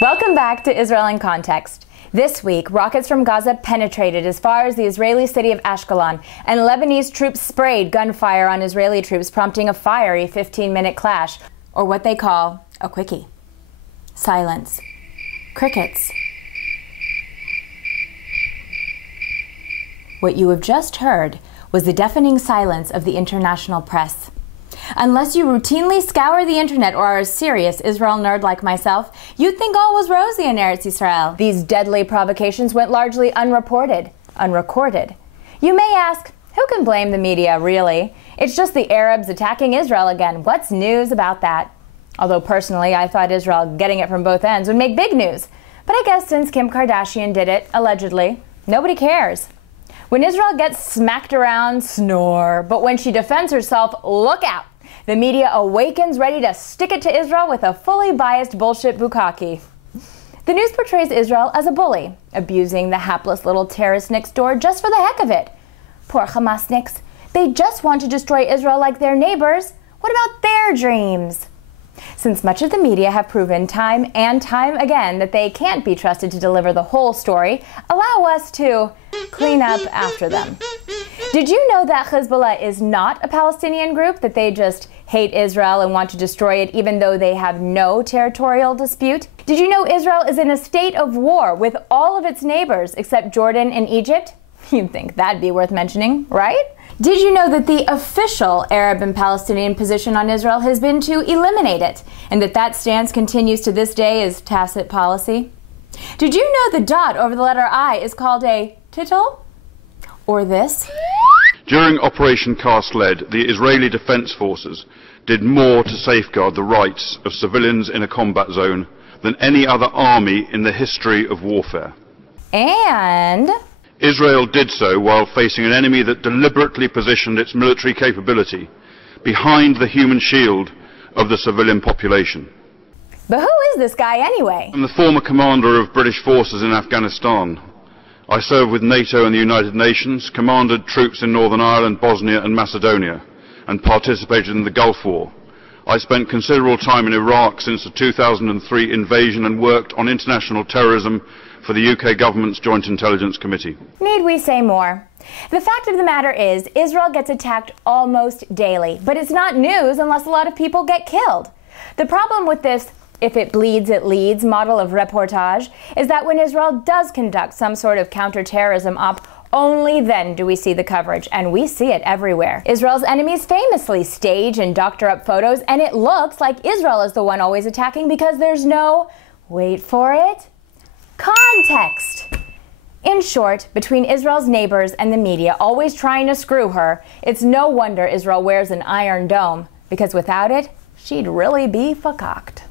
Welcome back to Israel in Context. This week, rockets from Gaza penetrated as far as the Israeli city of Ashkelon, and Lebanese troops sprayed gunfire on Israeli troops, prompting a fiery 15-minute clash, or what they call a quickie. Silence. Crickets. What you have just heard was the deafening silence of the international press. Unless you routinely scour the internet or are a serious Israel nerd like myself, you'd think all was rosy in Eretz Israel. These deadly provocations went largely unreported, unrecorded. You may ask, who can blame the media, really? It's just the Arabs attacking Israel again. What's news about that? Although personally, I thought Israel getting it from both ends would make big news. But I guess since Kim Kardashian did it, allegedly, nobody cares. When Israel gets smacked around, snore. But when she defends herself, look out. The media awakens, ready to stick it to Israel with a fully biased bullshit bukkake. The news portrays Israel as a bully, abusing the hapless little terrorist next door just for the heck of it. Poor Hamasniks. They just want to destroy Israel like their neighbors. What about their dreams? Since much of the media have proven time and time again that they can't be trusted to deliver the whole story, allow us to clean up after them. Did you know that Hezbollah is not a Palestinian group, that they just hate Israel and want to destroy it even though they have no territorial dispute? Did you know Israel is in a state of war with all of its neighbors except Jordan and Egypt? You'd think that'd be worth mentioning, right? Did you know that the official Arab and Palestinian position on Israel has been to eliminate it, and that stance continues to this day as tacit policy? Did you know the dot over the letter I is called a tittle? Or this? During Operation Cast Lead, the Israeli Defense Forces did more to safeguard the rights of civilians in a combat zone than any other army in the history of warfare. And Israel did so while facing an enemy that deliberately positioned its military capability behind the human shield of the civilian population. But who is this guy anyway? I'm the former commander of British forces in Afghanistan. I served with NATO and the United Nations, commanded troops in Northern Ireland, Bosnia and Macedonia, and participated in the Gulf War. I spent considerable time in Iraq since the 2003 invasion and worked on international terrorism for the UK government's Joint Intelligence Committee. Need we say more? The fact of the matter is, Israel gets attacked almost daily, but it's not news unless a lot of people get killed. The problem with this "if it bleeds, it leads" model of reportage is that when Israel does conduct some sort of counterterrorism op, only then do we see the coverage, and we see it everywhere. Israel's enemies famously stage and doctor up photos, and it looks like Israel is the one always attacking because there's no, wait for it, context. In short, between Israel's neighbors and the media always trying to screw her, it's no wonder Israel wears an iron dome, because without it, she'd really be fucked.